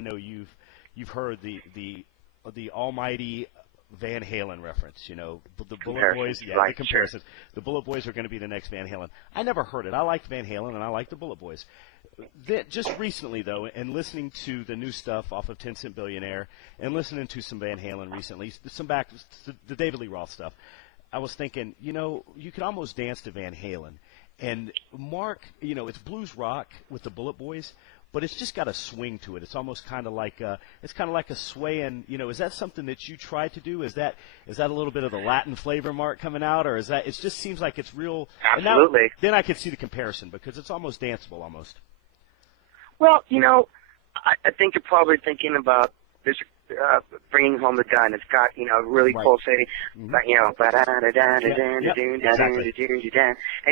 I know you've heard the almighty Van Halen reference, the Bullet Boys, right, the comparisons. Sure. The Bullet Boys are going to be the next Van Halen. I never heard it. I liked Van Halen and I liked the Bullet Boys. Just recently, though, and listening to the new stuff off of 10 Cent Billionaire and listening to some Van Halen recently, the David Lee Roth stuff, I was thinking, you could almost dance to Van Halen. And Marq, it's blues rock with the Bullet Boys, but it's just got a swing to it. It's almost kind of like a swaying. Is that something that you try to do? Is that a little bit of the Latin flavor, Marq, coming out, or is that? It just seems like it's real. Absolutely. And then I could see the comparison because it's almost danceable, almost. Well, I think you're probably thinking about this. Bringing Home the Gun. It's got, really pulsating, and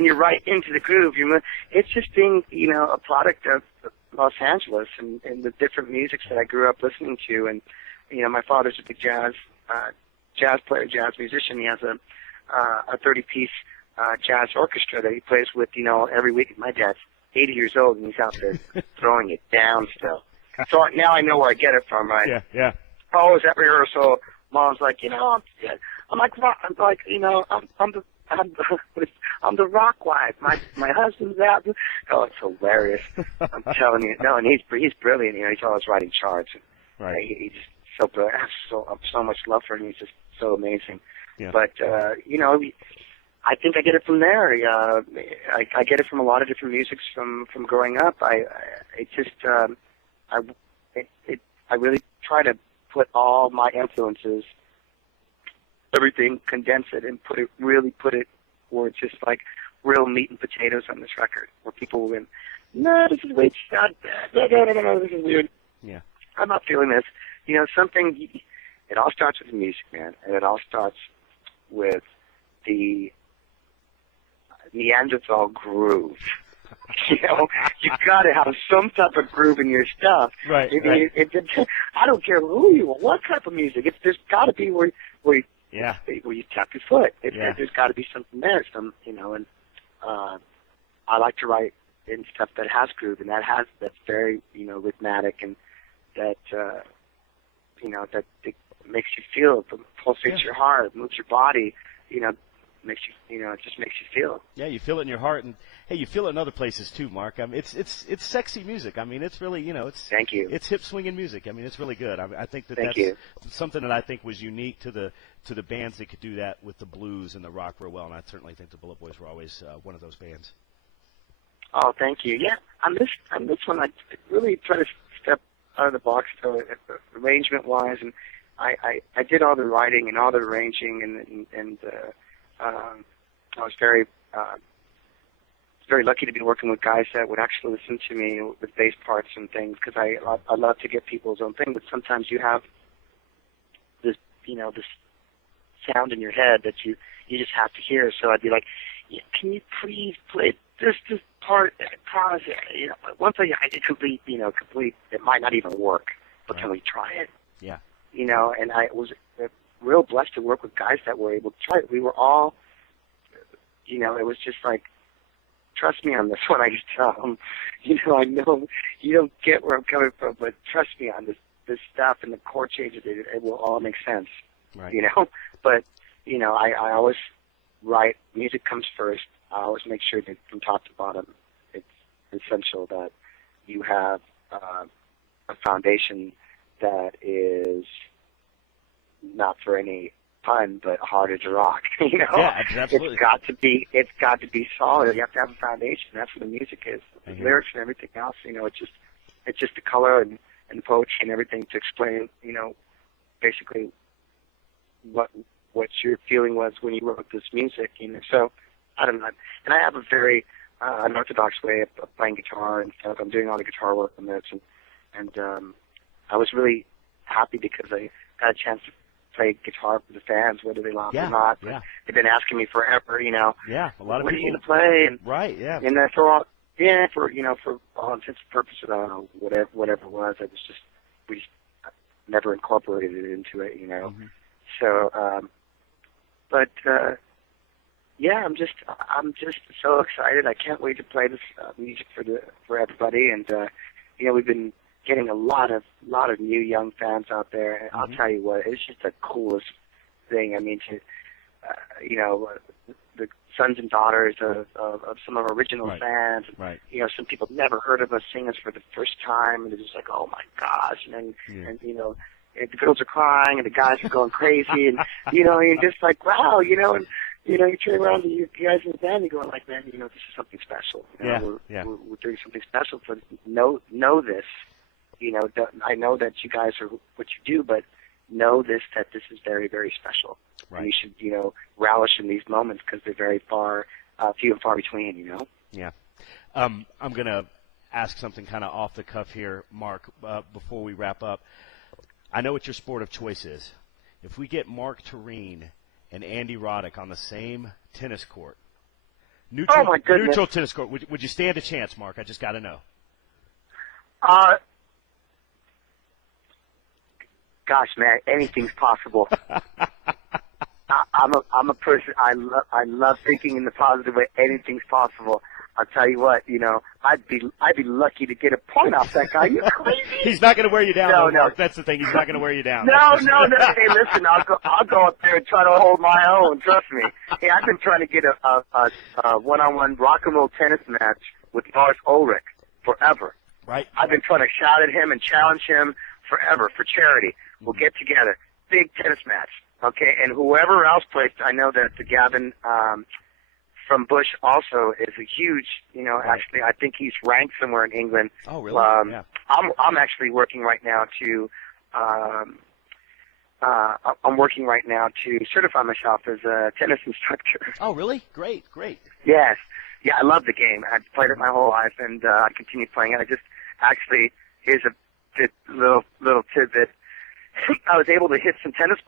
you're right into the groove. It's just being, a product of Los Angeles and the different musics that I grew up listening to. And, my father's a big jazz player, jazz musician. He has a 30-piece jazz orchestra that he plays with, every week. My dad's 80 years old and he's out there throwing it down still. So now I know where I get it from, right? Yeah. Always at rehearsal, Mom's like, I'm the rock wife. My husband's out. Oh, it's hilarious. I'm telling you. No, and he's brilliant. He's always writing charts. Right. He's just so brilliant. I have so much love for him. He's just so amazing. Yeah. But I think I get it from there. I get it from a lot of different musics from growing up. I really try to put all my influences, everything, condense it, and put it where it's just like real meat and potatoes on this record, where people will win. No, this is way too bad. No, this is weird. Yeah. I'm not feeling this. Something. It all starts with the music, man, and it all starts with the Neanderthal groove. You've got to have some type of groove in your stuff. Right. I don't care who you are, what type of music. There's got to be where you tap your foot. There's got to be something there. And I like to write in stuff that has groove and that's very rhythmic and that that it makes you feel, it pulsates your heart, moves your body. Makes you, it just makes you feel it. Yeah, you feel it in your heart, and hey, you feel it in other places too, Marq. I mean, it's sexy music. I mean, it's really, it's. Thank you. It's hip swinging music. I mean, it's really good. I think that's something that I think was unique to the bands that could do that with the blues and the rock real well, and I certainly think the Bullet Boys were always one of those bands. Oh, thank you. Yeah, on this one, I really try to step out of the box, arrangement-wise, and I did all the writing and all the arranging and I was very lucky to be working with guys that would actually listen to me with bass parts and things, because I love to get people's own thing, but sometimes you have this this sound in your head that you just have to hear. So I'd be like, can you please play this part? Pause it. Once I did complete, it might not even work, but Can we try it? Yeah. And I was real blessed to work with guys that were able to try it. We were all, it was just like, trust me on this one. I just tell them, I know you don't get where I'm coming from, but trust me on this stuff and the chord changes. It will all make sense. Right. But I always write. Music comes first. I always make sure that from top to bottom, it's essential that you have a foundation that is not for any pun, but harder to rock. Yeah, absolutely. It's got to be solid. You have to have a foundation. That's what the music is. The lyrics and everything else. It's just the color and the poetry and everything to explain. Basically what your feeling was when you wrote this music. So I don't know. And I have a very unorthodox way of playing guitar and stuff. I'm doing all the guitar work on this, and I was really happy because I got a chance to play guitar for the fans, whether they love it or not. Yeah. They've been asking me forever, Yeah, a lot of when people. are you going to play? And, right, yeah. And for all intents and purposes, I don't know, whatever it was, we just never incorporated it into it, Mm-hmm. So, yeah, I'm just so excited. I can't wait to play this music for everybody. And we've been getting a lot of new young fans out there. And I'll tell you what, it's just the coolest thing. I mean, to the sons and daughters of some of our original fans. Right. You know, some people never heard of us sing us for the first time, and they're just like, oh my gosh, and you know, and the girls are crying and the guys are going crazy, and you know, you're just like, wow, you know, and you know, you turn around to you guys in the band, you're going like, man, you know, this is something special. You know, we're doing something special. For know this. You know, I know that you guys are what you do, but know this, that this is very, very special. Right. And you should, you know, relish in these moments because they're very few and far between, you know? Yeah. I'm going to ask something kind of off the cuff here, Marq, before we wrap up. I know what your sport of choice is. If we get Marq Torien and Andy Roddick on the same tennis court, neutral tennis court, would you stand a chance, Marq? I just got to know. Gosh, man, anything's possible. I'm a person. I love thinking in the positive way. Anything's possible. I'll tell you what. You know, I'd be lucky to get a point off that guy. You're crazy. He's not going to wear you down. No. Marq. That's the thing. He's not going to wear you down. No. Hey, listen. I'll go up there and try to hold my own. Trust me. Hey, I've been trying to get a one-on-one rock and roll tennis match with Lars Ulrich forever. Right. I've been trying to shout at him and challenge him forever for charity. We'll get together. Big tennis match. Okay, and whoever else plays, I know that the Gavin from Bush also is a huge, you know, actually I think he's ranked somewhere in England. Oh, really? Yeah. I'm actually working right now to certify myself as a tennis instructor. Oh, really? Great. Yes. Yeah, I love the game. I've played it my whole life, and I continue playing it. I just actually, here's a little tidbit. I was able to hit some tennis balls